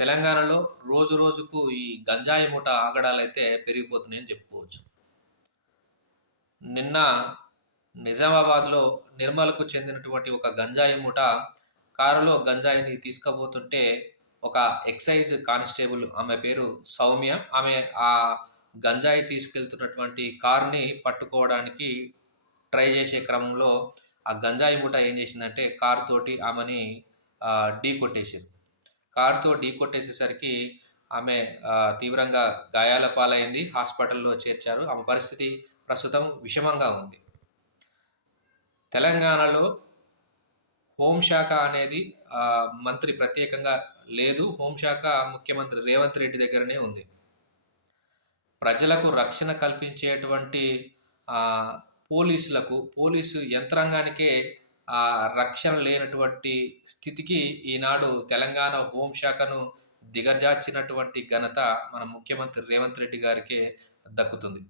తెలంగాణలో రోజు రోజుకు ఈ గంజాయి ముఠా ఆగడాలైతే పెరిగిపోతున్నాయని చెప్పుకోవచ్చు. నిన్న నిజామాబాద్‌లో నిర్మల్‌కు చెందినటువంటి ఒక గంజాయి ముఠా కారులో గంజాయిని తీసుకపోతుంటే ఒక ఎక్సైజ్ కానిస్టేబుల్ ఆమె పేరు సౌమ్య. ఆమె ఆ గంజాయి తీసుకెళ్తున్నటువంటి కార్‌ని పట్టుకోవడానికి ట్రై చేసే క్రమంలో ఆ గంజాయి ముఠా ఏం చేసిందంటే కారు తోటి ఆమెని ఢీకొట్టేసింది. కారుతో ఢీకొట్టేసేసరికి ఆమె తీవ్రంగా గాయాల పాలైంది. హాస్పిటల్‌లో చేర్చారు. ఆమె పరిస్థితి ప్రస్తుతం విషమంగా ఉంది. తెలంగాణలో హోంశాఖ అనేది మంత్రి ప్రత్యేకంగా లేదు. హోంశాఖ ముఖ్యమంత్రి రేవంత్ రెడ్డి దగ్గరనే ఉంది. ప్రజలకు రక్షణ కల్పించేటువంటి ఆహ్, పోలీసు యంత్రాంగానికే రక్షణ లేనటువంటి స్థితికి ఈనాడు తెలంగాణ హోంశాఖను దిగజార్చినటువంటి ఘనత మన ముఖ్యమంత్రి రేవంత్ రెడ్డి గారికే దక్కుతుంది.